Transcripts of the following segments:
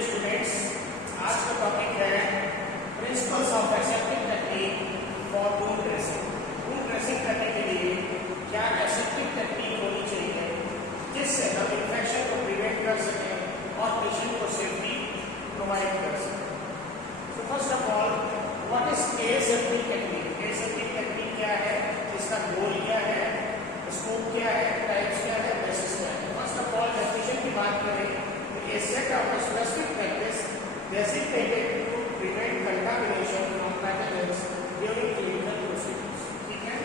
Dear students, आज का topic है principles of aseptic technique for wound dressing. Wound dressing करने के लिए क्या एसेप्टिक टेक्निक होनी चाहिए जिससे हम इन्फेक्शन को प्रिवेंट कर सकें और पेशेंट को सेफ्टी प्रोवाइड कर सकें। So first of all, what is aseptic technique? Aseptic technique क्या है, इसका गोल क्या है, स्कोप क्या है, टाइप्स क्या है, बेसिस क्या है। फर्स्ट ऑफ ऑल डेफिनेशन की बात करें, a set of specific practice designated to prevent contamination from pathogens during clinical procedures। ठीक है,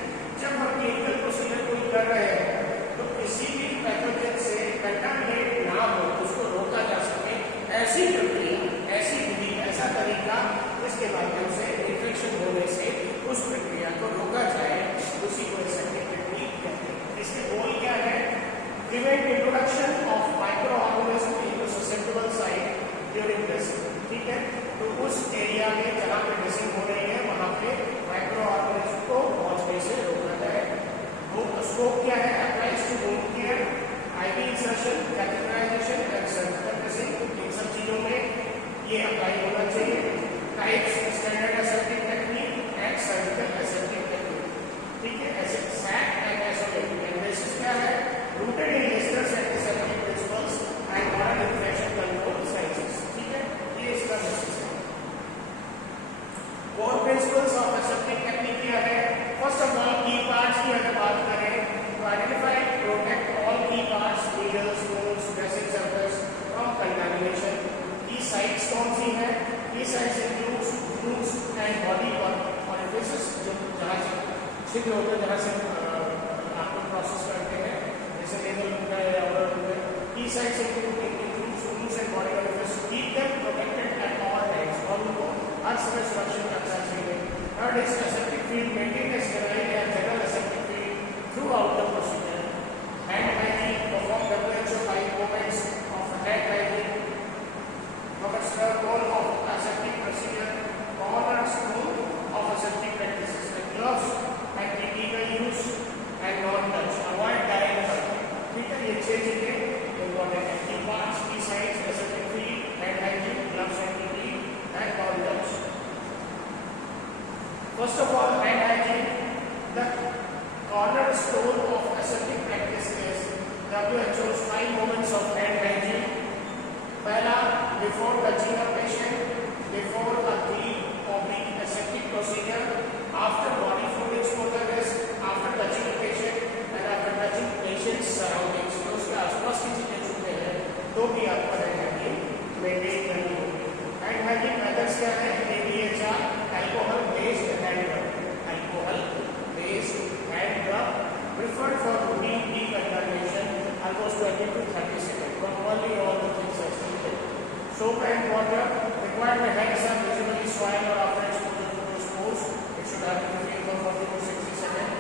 जब हम क्लिनिकल प्रोसीजर कोई कर रहे हैं तो किसी भी पैथोजन से कंटामिनेट ना हो, उसको रोका जा सके, ऐसी प्रक्रिया, ऐसी विधि, ऐसा तरीका जिसके माध्यम से इन्फेक्शन होने से उस प्रक्रिया को रोका जाए, उसी को एसेप्टिक टेक्निक कहते हैं। इसके गोल क्या है? Prevent introduction of micro organism into susceptible site during dressing. ठीक है, तो उस एरिया में जहां पे ड्रेसिंग हो रही है वहां पे माइक्रो ऑर्गेनिज्म को पहुंचने से रोका जाए। वो स्कोप क्या है? Applies to wound care, IV insertion, catheterisation and surgical dressing. इन सब चीजों में ये अप्लाई होना चाहिए। Types, standard aseptic technique and surgical aseptic technique. ठीक है, ऐसे सैक एंड आइसोलेटिव। एंड बेसिस क्या है? rooted in Lester's antiseptic principles and modern infection control sciences। ठीक है, ये इसका बेसिस है। core principles of aseptic technique क्या है? First of all, key parts की अगर बात करें तो identify, protect all key parts, needles, spoons, dressing surface from contamination. Key sites कौन सी है? Key sites includes wounds and body orifices, जो जहां से छिद्र होते हैं, जहां से आपको प्रोसेस करते हैं, जैसे लेबल होता है और key sites includes wounds and body orifices. Keep them protected at all times, और उनको हर समय सुरक्षित रखना चाहिए। Third is aseptic field, maintain a sterile and general aseptic field throughout the procedure. Hand hygiene, perform WHO 5 moments of hand hygiene, professional role of aseptic procedure, cornerstone of aseptic practices, like gloves and critical use and non-touch, avoid direct touch। ठीक है, ये 6 चीजें important है। की parts, की sites, aseptic field, hand hygiene, gloves and PPE and non-touch। First of all, hand hygiene. The cornerstone of aseptic practice is WHO's 5 moments of hand hygiene। पहला, before touching a patient, before a clean oblique aseptic procedure, after body fluid exposure risk, after touching a patient and after touching patient's surroundings। तो उसके आसपास की चीजें छूते हैं तो भी आपको हैंड हाइजीन मेंटेन करनी होगी। हैंड हाइजीन मेथड्स क्या है? ABHR, अल्कोहल बेस्ड हैंड रब, अल्कोहल बेस्ड हैंड रब preferred for routine decontamination, almost 20 to 30 seconds, normally all the things are still. Soap and water, required when hands are visibly soiled or after exposure to those pores, it should have been cleaned for 40 to 60 seconds।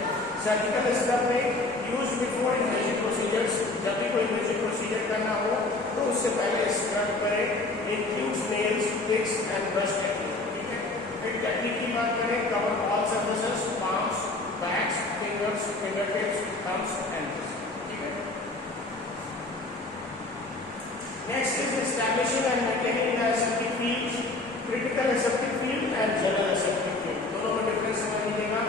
Surgical scrubbing, used before invasive procedures. जब भी कोई invasive procedure करना हो तो उससे पहले scrub करें। Includes nails, picks and brush technique. ठीक है, फिर टेक्निक की बात करें, cover all surfaces, palms, backs, fingers, finger tips, thumbs and this. ठीक है, next is establishing and maintaining the aseptic fields, critical aseptic field and general aseptic field. दोनों में डिफरेंस समझ लीजिएगा।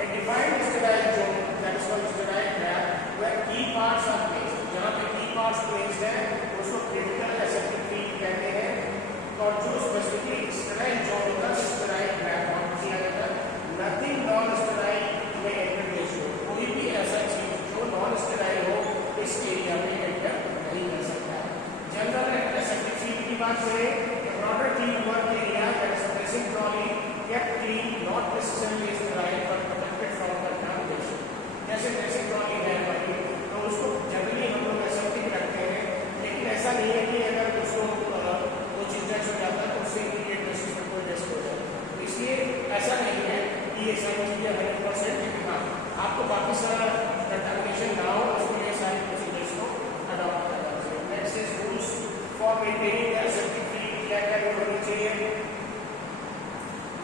A defined sterile zone, that is called sterile gap, where key parts are placed। जहाँ पे key parts placed हैं उसको critical aseptic field कहते हैं। और जो specifically sterile zone होता है sterile gap mark किया जाता है। Nothing non-sterile में enter this zone, कोई भी ऐसा चीज जो non-sterile हो इस एरिया में enter नहीं कर सकता है। General aseptic field की बात करें, a broader clean work area, that is dressing trolley, kept clean, not necessarily sterile but protected from contamination। जैसे ड्रेसिंग ट्रॉली है बड़ी, तो उसको जनरली हम लोग एसेप्टिक रखते हैं, लेकिन ऐसा नहीं है कि अगर उसको कुछ इंजेक्ट हो जाता है तो उससे इमीडिएट बेसिस पर कोई रिस्क हो जाए। इसलिए ऐसा नहीं है कि ये समझ लिया 100%, लेकिन हाँ, आपको बाकी सारा कंटामिनेशन ना हो उसके लिए सारी प्रोसीजर्स को अडॉप्ट करना चाहिए। Next is rules for maintaining aseptic field. क्या क्या होनी चाहिए?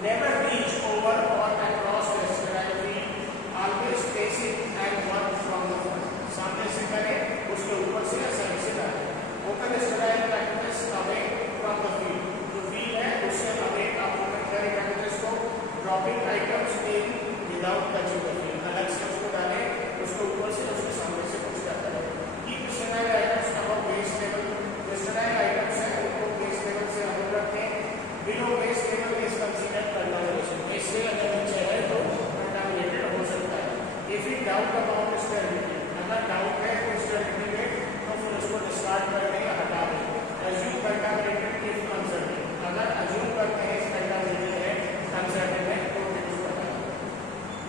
Never reach over or across the sterile field, always face it and work from the front। सामने से करें, उसके ऊपर से या साइड से डालें। Open sterile practice away from the without touching the field, अलग से उसको डालें, उसको ऊपर से उसके सामने से कुछ करता है। Keep sterile items above base level, जो स्टेराइल आइटम्स है उनको बेस लेवल से अलग रखें। Below base level is considered contamination, base से अगर नीचे है तो कंटामिनेटेड हो सकता है। If you doubt about sterility, अगर डाउट है तो स्टेरिलिटी में तो फिर उसको डिस्कार्ड कर दें या हटा दें। अज्यूम कंटामिनेटेड इफ अनसर्टेन, अगर अज्यूम करते हैं कंटामिनेटेड है, अनसर्टेन है तो फिर उसको हटा दें।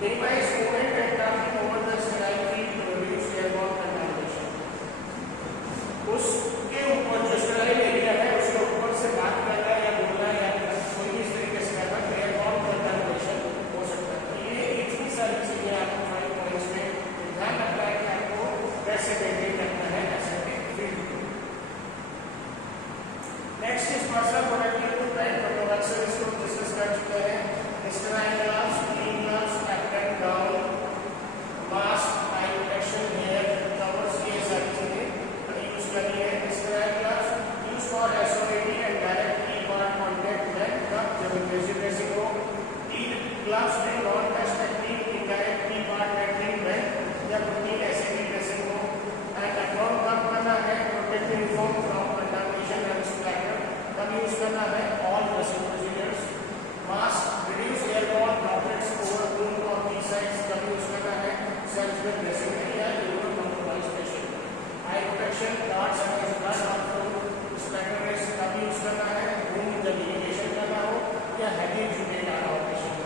Minimise movement and traffic over the sterile field to reduce airborne contamination, उसके ऊपर जो स्टेराइल एरिया है उसके ऊपर से बात करना या बोलना या कोई भी इस तरीके से करना तो एयरबॉर्न कंटामिनेशन हो सकता है। तो ये इतनी सारी चीजें आपको 5 पॉइंट्स में ध्यान रखना है कि आपको कैसे मेंटेन करना है aseptic field. Next is personal protective equipment, तो अक्सर इसको डिस्कस कर चुके हैं। Sterile gloves, clean gloves, apron, gown, mask, eye protection, hair covers, ये सारी चीजें यूज करनी है। Sterile gloves use for SOAT and direct key part contact when जब एब्रेसिव ड्रेसिंग हो। ग्लव्स में non touch technique, indirect key part contact when जब routine SAT dressing हो। एंड अप्रोन कब करना है, protect uniform from contamination and splatter तब use करना है all dressing procedures. Mask reduce airborne droplets over wound और की साइड्स तब यूज करना है सर्जिकल ड्रेसिंग में या यूरो कॉम्प्रोमाइज पेशेंट। आई प्रोटेक्शन गार्ड्स अगेंस्ट ब्लड और फ्लू स्प्लैटर रिस्क तब यूज करना है वुंड जब इरिगेशन करना हो या हैवी इंजुरी आ रहा हो पेशेंट।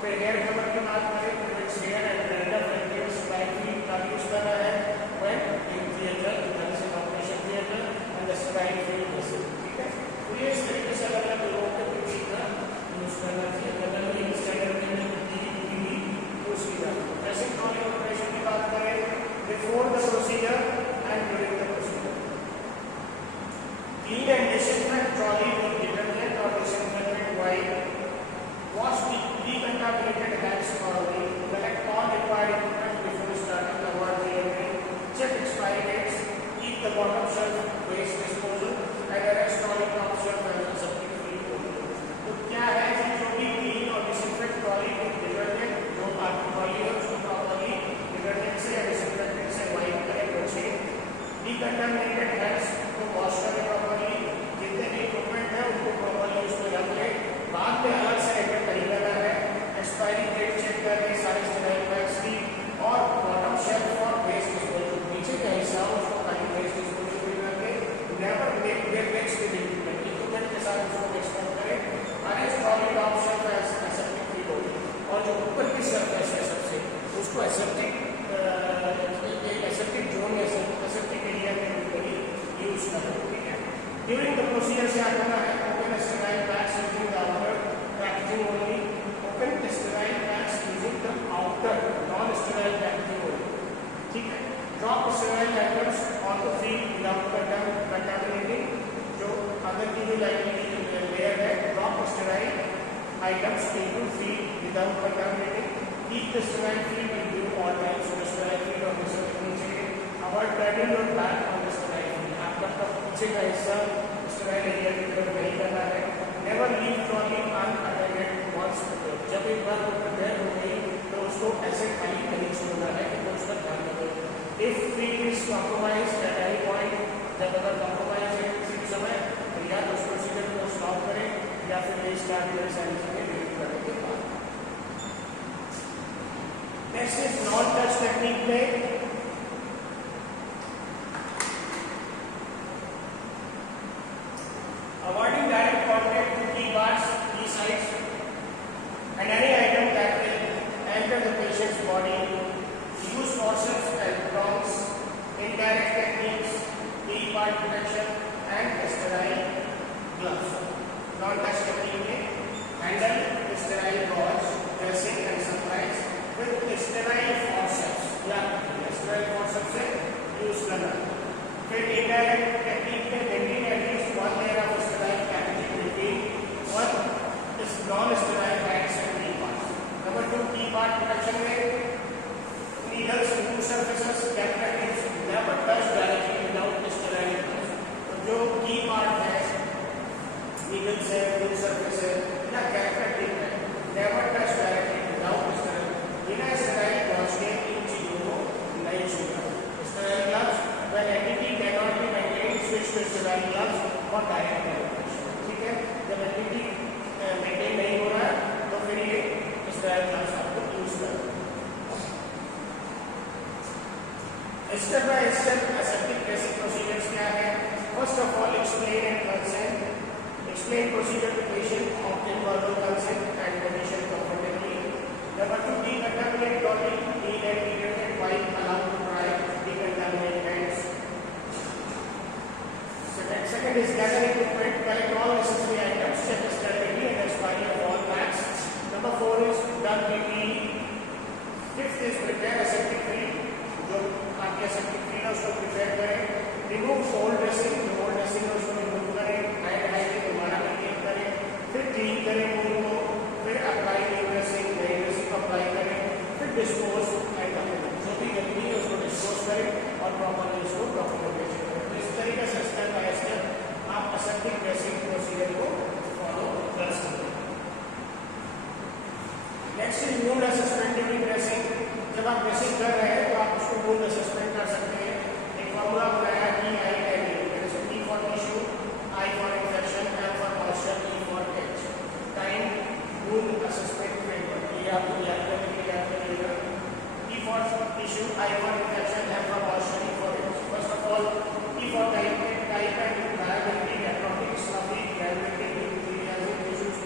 फिर हेयर कवर की बात करें तो it's hair and random radius slightly तब यूज करना है when in theatre, that is operation theatre and the slide field dressing. ठीक है, तो ये इस तरीके से अलग अलग लोगों के पीछे का यूज करना चाहिए। अगर ये स्टैंडर्ड में यूज की जाती है। ड्रेसिंग ट्रॉली ऑपरेशन की बात करें before the procedure and during the procedure. Clean and disinfect trolley with detergent और disinfectant wipe. Wash decontaminated hands thoroughly. Collect all required equipment before starting the work delivery. Check expiry dates. Keep the bottom shelf waste disposal and arrest trolley top shelf and aseptic free only. तो क्या है कि जो भी clean और disinfect trolley with detergent, जो आपकी trolley है उसको प्रॉपर्ली डिटर्जेंट से या डिसइंफेक्टेंट से वाइप करें, पोंछे। डिकंटामिनेटेड हैंड्स को वॉश करें प्रॉपर्ली। जितने भी इक्विपमेंट है उनको प्रॉपर्ली उसमें रख लें। बाद में अलग से एक खरीदना है। एक्सपायरी डेट चेक करके सारे स्टेराइल पैक्स की और बॉटम शेल्फ और वेस्ट डिस्पोजल, नीचे का हिस्सा उसको खाली वेस्ट डिस्पोजल में करके never make their mix with equipment के साथ उसको मिक्स करें। Arrange trolley top shelf as aseptic free होगी और जो ऊपर की सरफेस है सबसे उसको एसेप्टिक जोन या एसेप्टिक एरिया के रूप में यूज करें। ठीक है, ड्यूरिंग द प्रोसीजर से करना है open sterile PACS using the outer packaging only. Open sterile PACS using the outer non sterile packaging only. ठीक है, drop sterile items on the field without contaminating, जो अंदर की जो लेयर है drop sterile items into field without contaminating. Keep the sterile field in view all times, so sterile field और नीचे avoid padding your back on the sterile field, आपका पीछे का हिस्सा स्टेराइल एरिया की तरफ नहीं करना है। Never leave trolley unattended once prepared, जब एक बार वो प्रिपेयर हो गई तो उसको ऐसे खाली नहीं छोड़ना है कि उसका ध्यान रखें। If field is compromise at any point, जब अगर कॉम्प्रोमाइज है किसी भी समय तो या तो उस प्रोसीजर को स्टॉप करें या फिर रीस्टार्ट करें सारी चीजें डिलीट करने के बाद। Next is non touch technique में avoiding direct contact with key parts, key sites and any item that will enter the patient's body. Use forceps and prongs, indirect techniques, key part protection and sterile gloves. Non-touch technique में handle sterile gauze, dressing and supplies with sterile forceps या sterile forceps से use करना। फिर indirect technique में maintain at least one layer of sterile packaging between one is non-sterile bags and key parts. Number 2, key part protection में needles, wound surfaces, catheter tips never touch directly without sterile gloves. तो जो key part है needles है, wound surface है या catheter tip है never touch directly without sterile। ये for direct development. ठीक है, जब एलपीटी मेंटेन नहीं हो रहा है तो फिर ये स्टेराइल ग्लास आपको यूज करना है। Step by step aseptic dressing procedures क्या है? First of all explain and consent, explain procedure to patient, obtain verbal consent and condition comfortably. Number 2, decontaminate body, clean and irritated wipe, allow to dry, decontaminate hands. Second is gather equipment, collect all necessary items, check the sterility and expiry of all packs. Number 4 is done PPE. Fifth is prepare aseptic field, जो आपके aseptic field है उसको prepare करें. Remove old dressing, जो old dressing है उसको remove करें. Hand hygiene दोबारा maintain करें. फिर clean करें wound को, फिर apply new dressing, नई dressing apply करें. फिर dispose item, जो भी गंदगी है उसको dispose करें और properly उसको documentation करें. तो इस तरीके से step by step आप aseptic dressing procedure को follow कर सकते हैं. Next is wound assessment during dressing. जब आप ड्रेसिंग कर रहे हैं तो आप उसको वुंड असेसमेंट कर सकते हैं। एक फॉर्मूला बनाया कि I/N, जैसे T for tissue, I for infection, M for moisture, E for H। Time wound assessment framework, ये आप याद करिएगा। T for tissue, I for infection, M for moisture, E for H। First of all T for type and viability, necrotic, sloughy, granulated tissues.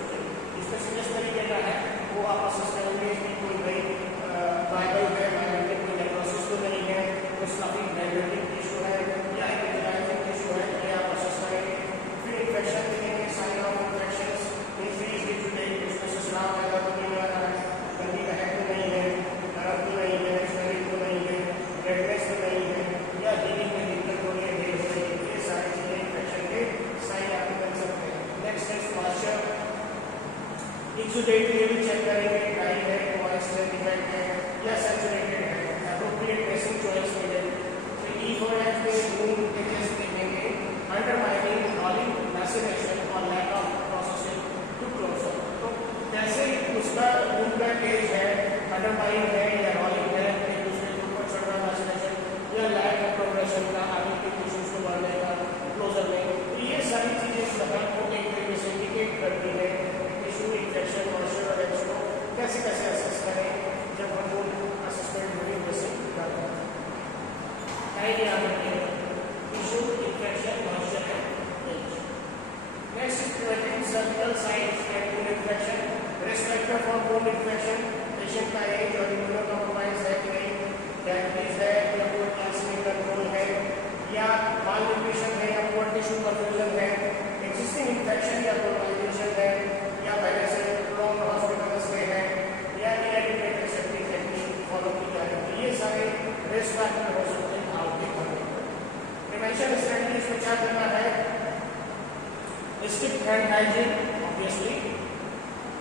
इसमें serious तरीके का है वो आप असेस करेंगे कि कोई नई वायबल है, वायबिलिटी कोई नेक्रोसिस तो नहीं है, कोई स्लफी ग्रेनुलेटेड टिश्यू है या इन्फेक्शन टिश्यू है, ये आप असेस करेंगे। फिर इन्फेक्शन देखेंगे, साइन ऑफ इन्फेक्शंस, इंक्रीज डिफ्यूटेड, उसमें से स्राव पैदा तो नहीं हो रहा है, गंदी बहक तो नहीं है, दर्द तो नहीं है, स्वेलिंग तो नहीं है, रेडनेस तो नहीं है या हीलिंग में दिक्कत हो रही है, ये सारी चीजें इन्फेक्शन के साइन आप कर सकते हैं। नेक्स्ट है मॉइस्चर, एक्सुडेट लेवल चेक करेंगे, ड्राई है, मॉइस्चर डिफेक्ट है या सैचुरेटेड है, एप्रोप्रिएट ड्रेसिंग चॉइस नीडेड। फिर ई फॉर एच में वुंड एजेस देखेंगे, अंडरमाइनिंग, रॉलिंग, मैसेरेशन और lack of processing to closure. तो जैसे उसका वुंड का एज है, अंडरमाइन है या रॉलिंग है, एक दूसरे के ऊपर चढ़ रहा मैसेरेशन या लैक ऑफ प्रोग्रेशन का, आगे के टिश्यूज को बढ़ने का क्लोजर में, तो ये सारी चीजें सफर को एक तरीके से इंडिकेट करती है इन्फेक्शन, मॉइस्चर और एक्स को कैसे कैसे असेस करें जब हम वुंड असेसमेंट ड्यूरिंग ड्रेसिंग करते हैं। याद रखिए tissue, infection, moisture and edge. Next is preventing surgical sites and wound infection, risk factor for wound infection, patient का एज और इम्यूनोकॉम्प्रोमाइज है कि नहीं, डायबिटीज है या पुअर कैल्शियम कंट्रोल है या मालन्यूट्रिशन है या पुअर टिश्यू परफ्यूजन है, एक्जिस्टिंग इन्फेक्शन या कोलोनाइजेशन है या पहले से लॉन्ग हॉस्पिटल्स में है या इनएडिक्वेट एसेप्टिक टेक्निक फॉलो की जा रही है, ये सारे रिस्क फैक्टर हो सकते हैं आपके घर में। प्रिवेंशन स्ट्रेटजीज में क्या करना है? Strict hand hygiene, obviously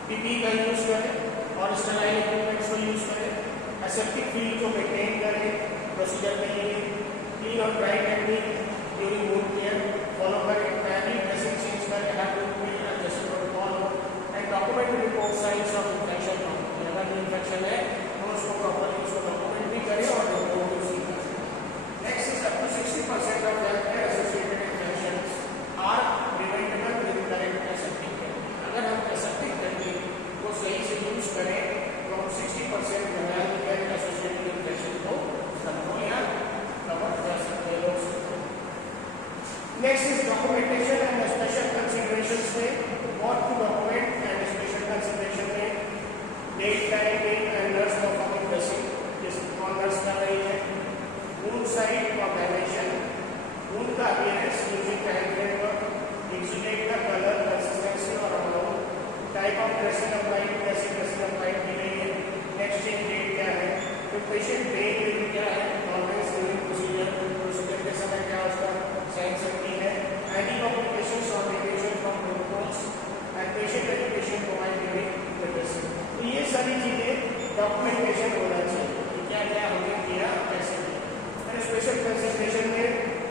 PP का यूज करें और स्टेराइल इक्विपमेंट्स को यूज करें, एसेप्टिक फील्ड को मेंटेन करें, प्रोसीजर में ये क्लीन और dry technique during wound care follow करें, टाइमली ड्रेसिंग चेंज करें, हर जैसे protocol and document report signs of infection. अगर इन्फेक्शन है तो उसको प्रॉपरली उसको डॉक्यूमेंट भी करें और रिपोर्ट भी करें। Next is up to 60% of health associated infections are preventable with correct aseptic technique. अगर हम एसेप्टिक टेक्निक को सही से यूज करें तो हम 60% हेल्थ एसोसिएटेड इन्फेक्शन को कंट्रोल या कवर कर सकते हैं। Next is documentation and special considerations में what to document and special consideration में date, time, date and nurse performing dressing, जिस कौन नर्स कर रही है, वुंड साइट और डायमेंशन, वुंड का appearance using time framework, exudate का कलर, कंसिस्टेंसी और amount, type of dressing applied, कैसी ड्रेसिंग अप्लाइड की गई है, नेक्स्ट चेंज डेट क्या है, फिर पेशेंट पेन रिव्यू क्या है, टॉलरेंस ड्यूरिंग प्रोसीजर के समय क्या उसका साइन सकती है, एनी कॉम्प्लिकेशंस और variation from protocols and patient education provide during the dressing. तो ये सारी चीजें डॉक्यूमेंटेशन होना चाहिए कि क्या क्या हमने किया, कैसे किया। फिर स्पेशल कंसिडरेशन में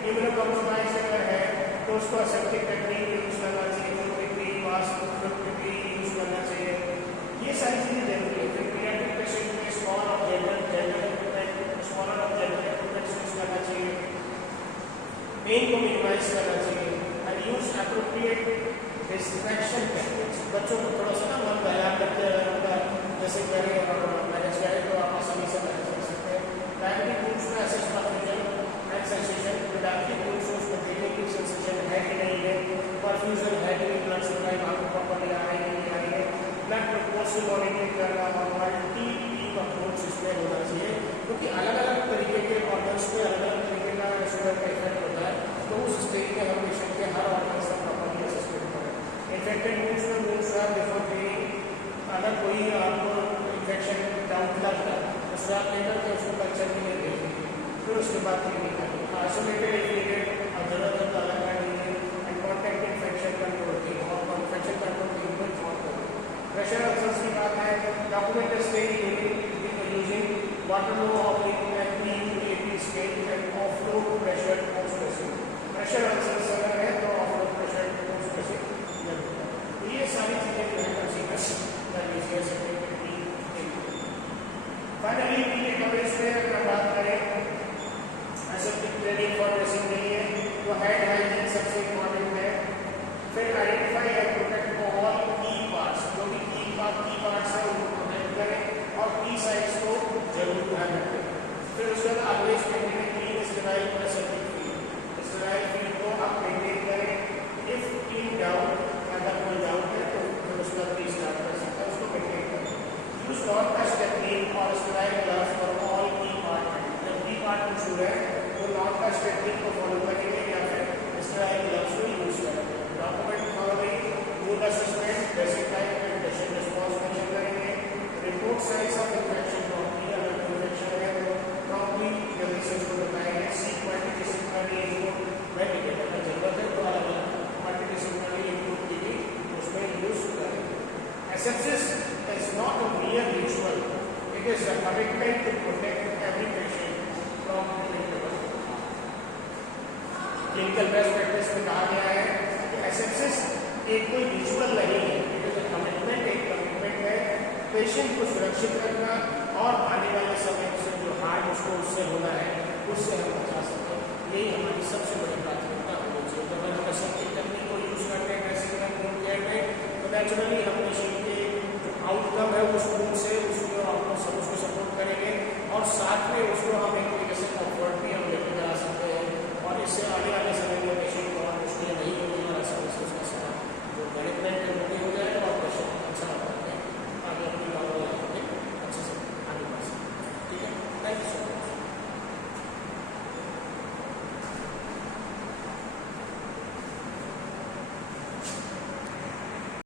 इम्यूनोकॉम्प्रोमाइज अगर है तो उसको एसेप्टिक टेक्निक यूज करना चाहिए, यूज करना चाहिए, ये सारी चीजें जरूरी है। फिर पीडियाट्रिक पेशेंट में स्मॉल और जनरल स्मॉलर और जनरल यूज करना चाहिए, पेन को मिनिमाइज करना चाहिए and use appropriate distraction techniques. बच्चों को थोड़ा सा ना मन बहलाव करते रहता है, जैसे करें और मैनेज करें तो आप आसानी से मैनेज कर सकते हैं। प्राइमरी रूट्स में assess perfusion and sensation, productive roots उसमें देखने की सेंसेशन है कि नहीं है, परफ्यूजन है कि नहीं, ब्लड सप्लाई आपको प्रॉपर्ली आ रही है कि नहीं आ रही है, ब्लड ग्लूकोज की मॉनिटरिंग करना और मल्टी टीप अप्रोच इसमें होना चाहिए, क्योंकि अलग अलग तरीके के ऑर्गन्स पे अलग अलग तरीके का शुगर का इफेक्ट होता है, तो उस स्टेज में हम पेशेंट के हर ऑर्गन का प्रॉपर्ली असेसमेंट करें। इन्फेक्टेड वुंड्स में वुंड स्वैब बिफोर ट्रीटिंग, अगर कोई आपको इन्फेक्शन डाउट लगता है तो स्वैब लेकर के उसको कल्चर के लिए भेजिए, फिर उसके बाद ट्रीटिंग करें। आइसोलेटेड इफेक्टेड और जरूरत है तो अलग कर लीजिए एंड कॉन्टैक्ट इन्फेक्शन कंट्रोल की और इन्फेक्शन कंट्रोल टीम को इन्फॉर्म करें। प्रेशर अल्सर्स की बात है, document stage using water low of AP scale and offload pressure post pressing. Pressure ulcers अगर है तो ऑफलोड प्रेशर पोस्ट प्रेसिंग जरूर है। तो ये सारी चीजें जो है कंसीडर कर लीजिए सकते हैं। फाइनली पीने कवरेज पे अगर बात करें एसेप्टिक ट्रेनिंग फॉर ड्रेसिंग के लिए तो हेड हाइजीन सबसे इम्पोर्टेंट है। फिर identify and protect all key parts, जो भी की पार्ट्स है उनको प्रोटेक्ट करें और की साइड्स को जरूर ध्यान रखें। फिर उसके बाद always maintain clean sterile aseptic field, sterile field को आप मेंटेन करें। इफ इन डाउट, अगर कोई डाउट है तो फिर उसका रीस्टार्ट कर सकते हैं, उसको मेंटेन करें। यूज नॉन टच टेक्निक और sterile gloves for all key part. जब की पार्ट इशू है तो नॉन टच टेक्निक को फॉलो करेंगे या फिर स्टेराइल ग्लव्स को यूज करेंगे। Document following wound assessment, dressing time and dressing response mention करेंगे। Report signs of infection properly, अगर इन्फेक्शन है तो प्रॉपर्ली जल्दी से उसको बताएंगे। सीक मल्टीडिसिप्लिनरी इनपुट मेडिकेट, अगर जरूरत है तो अलग अलग मल्टीडिसिप्लिनरी इनपुट की भी उसमें यूज करेंगे। Asepsis is not a mere ritual, it is a commitment to protect every patient from preventable. Clinical best practice में कहा गया है कि एसेप्सिस एक कोई रिचुअल नहीं है, इट इज अ कमिटमेंट, एक कमिटमेंट है पेशेंट को सुरक्षित रखना और आने वाले समय से जो हार्म उसको उससे होना है उससे हम बचा सकें। यही हमारी सबसे बड़ी प्राथमिकता होनी चाहिए। तो अगर हम एसेप्टिक टेक्निक को यूज करते हैं ड्रेसिंग एंड वुंड केयर में तो नेचुरली हम